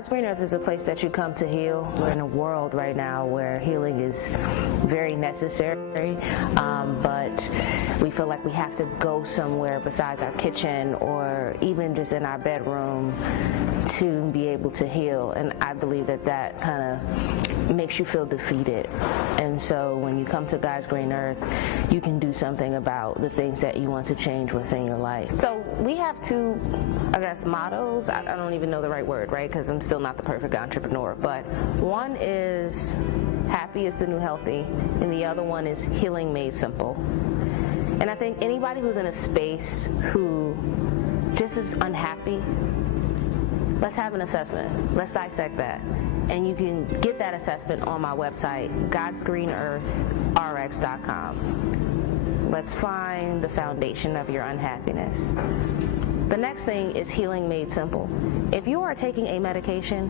God's Green Earth is a place that you come to heal. We're in a world right now where healing is very necessary, but we feel like we have to go somewhere besides our kitchen or even just in our bedroom to be able to heal. And I believe that that kind of makes you feel defeated. And so when you come to God's Green Earth, you can do something about the things that you want to change within your life. So we have two, I guess, mottos. I don't even know the right word, right? Because I'm still not the perfect entrepreneur. But one is happy is the new healthy, and the other one is healing made simple. And I think anybody who's in a space who just is unhappy, let's have an assessment. Let's dissect that. And you can get that assessment on my website, godsgreenearthrx.com. Let's find the foundation of your unhappiness. The next thing is healing made simple. If you are taking a medication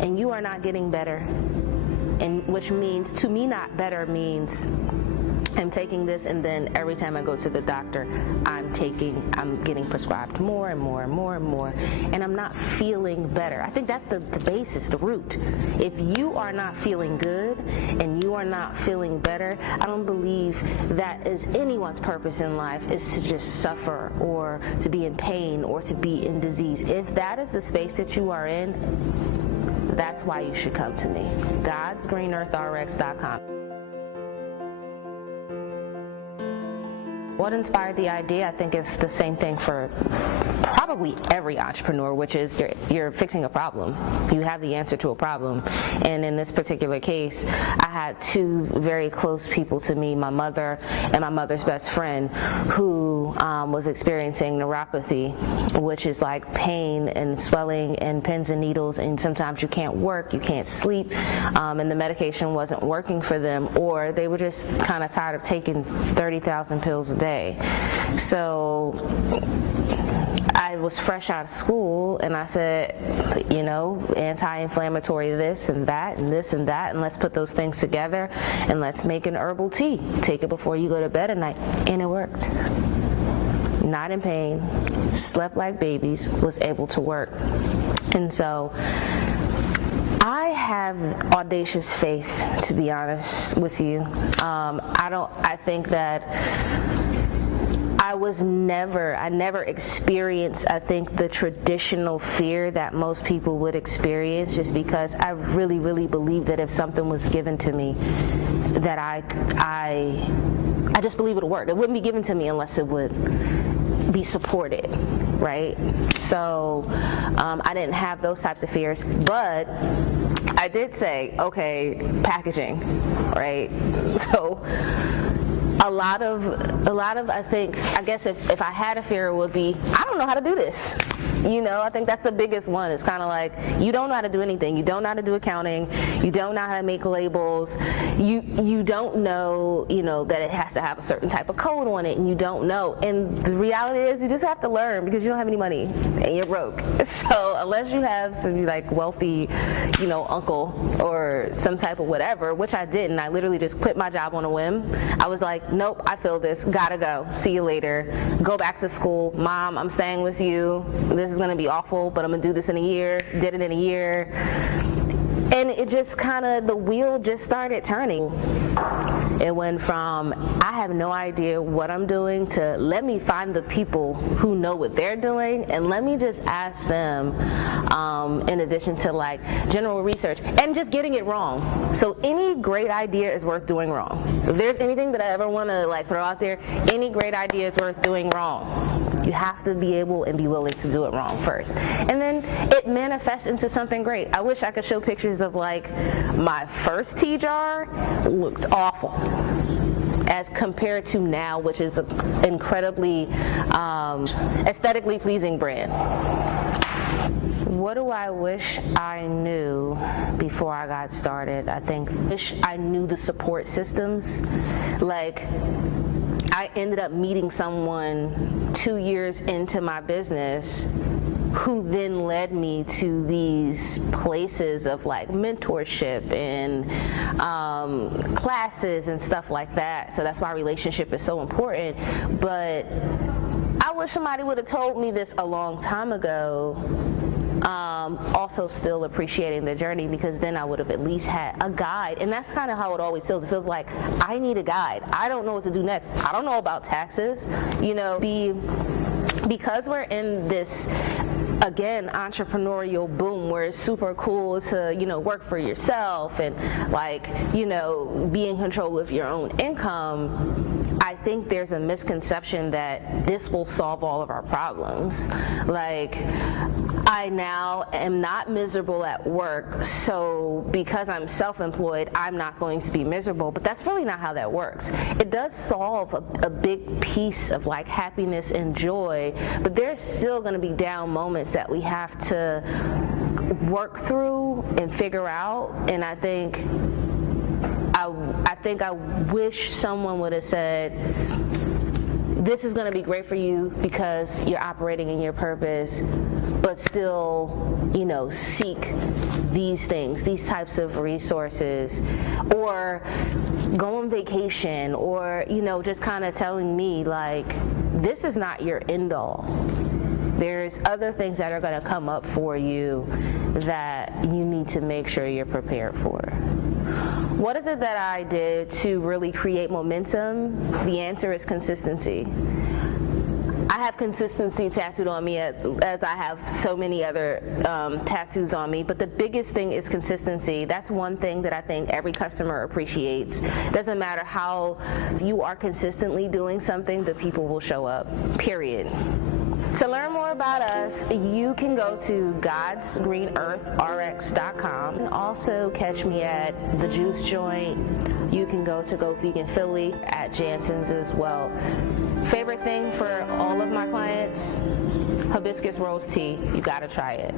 and you are not getting better, and which means, to me, not better means I'm taking this, and then every time I go to the doctor, I'm getting prescribed more and more and more and more, and I'm not feeling better. I think that's the basis, the root. If you are not feeling good and you are not feeling better, I don't believe that is anyone's purpose in life, is to just suffer or to be in pain or to be in disease. If that is the space that you are in, that's why you should come to me. godsgreenearthrx.com. What inspired the idea, I think, is the same thing for probably every entrepreneur, which is you're fixing a problem. You have the answer to a problem. And in this particular case, I had two very close people to me, my mother and my mother's best friend, who was experiencing neuropathy, which is like pain and swelling and pins and needles, and sometimes you can't work, you can't sleep, and the medication wasn't working for them, or they were just kind of tired of taking 30,000 pills a day. So I was fresh out of school, and I said, you know, anti-inflammatory this and that and this and that, and let's put those things together and let's make an herbal tea. Take it before you go to bed at night. And it worked. Not in pain, slept like babies, was able to work. And so I have audacious faith, to be honest with you. I think that I never experienced, I think, the traditional fear that most people would experience, just because I really, really believe that if something was given to me, that I just believe it would work. It wouldn't be given to me unless it would be supported, right? So I didn't have those types of fears, but I did say, okay, packaging, right? So a lot of I guess if I had a fear, it would be, I don't know how to do this. I think that's the biggest one. It's kind of like, you don't know how to do anything. You don't know how to do accounting. You don't know how to make labels. You don't know, that it has to have a certain type of code on it, and you don't know. And the reality is, you just have to learn, because you don't have any money and you're broke. So unless you have some like wealthy, uncle or some type of whatever, which I didn't. I literally just quit my job on a whim. I was like, nope, I feel this. Gotta go. See you later. Go back to school. Mom, I'm staying with you. This is going to be awful, but I'm going to do this in a year. Did it in a year. And it just the wheel just started turning. It went from, I have no idea what I'm doing, to let me find the people who know what they're doing, and let me just ask them, in addition to like general research, and just getting it wrong. So any great idea is worth doing wrong. If there's anything that I ever want to like throw out there, any great idea is worth doing wrong. You have to be able and be willing to do it wrong first. And then it manifests into something great. I wish I could show pictures of like my first tea jar. Looked awful as compared to now, which is an incredibly aesthetically pleasing brand. What do I wish I knew before I got started? I think wish I knew the support systems. Like, I ended up meeting someone 2 years into my business who then led me to these places of like mentorship and classes and stuff like that. So that's why relationship is so important. But I wish somebody would have told me this a long time ago. Also still appreciating the journey, because then I would have at least had a guide. And that's kind of how it always feels. It feels like I need a guide. I don't know what to do next. I don't know about taxes. Because we're in this, again, entrepreneurial boom where it's super cool to, work for yourself and be in control of your own income, I think there's a misconception that this will solve all of our problems. I now am not miserable at work, so because I'm self-employed, I'm not going to be miserable, but that's really not how that works. It does solve a big piece of happiness and joy, but there's still going to be down moments that we have to work through and figure out, and I think I wish someone would have said, this is going to be great for you because you're operating in your purpose, but still, seek these things, these types of resources, or go on vacation, or, just kind of telling me, this is not your end all. There's other things that are going to come up for you that you need to make sure you're prepared for. What is it that I did to really create momentum? The answer is consistency. I have consistency tattooed on me as I have so many other tattoos on me, but the biggest thing is consistency. That's one thing that I think every customer appreciates. Doesn't matter how you are consistently doing something, the people will show up, period. To learn more about us, you can go to godsgreenearthrx.com. And also catch me at The Juice Joint. You can go to Go Vegan Philly at Jansen's as well. Favorite thing for all of my clients, hibiscus rose tea. You gotta try it.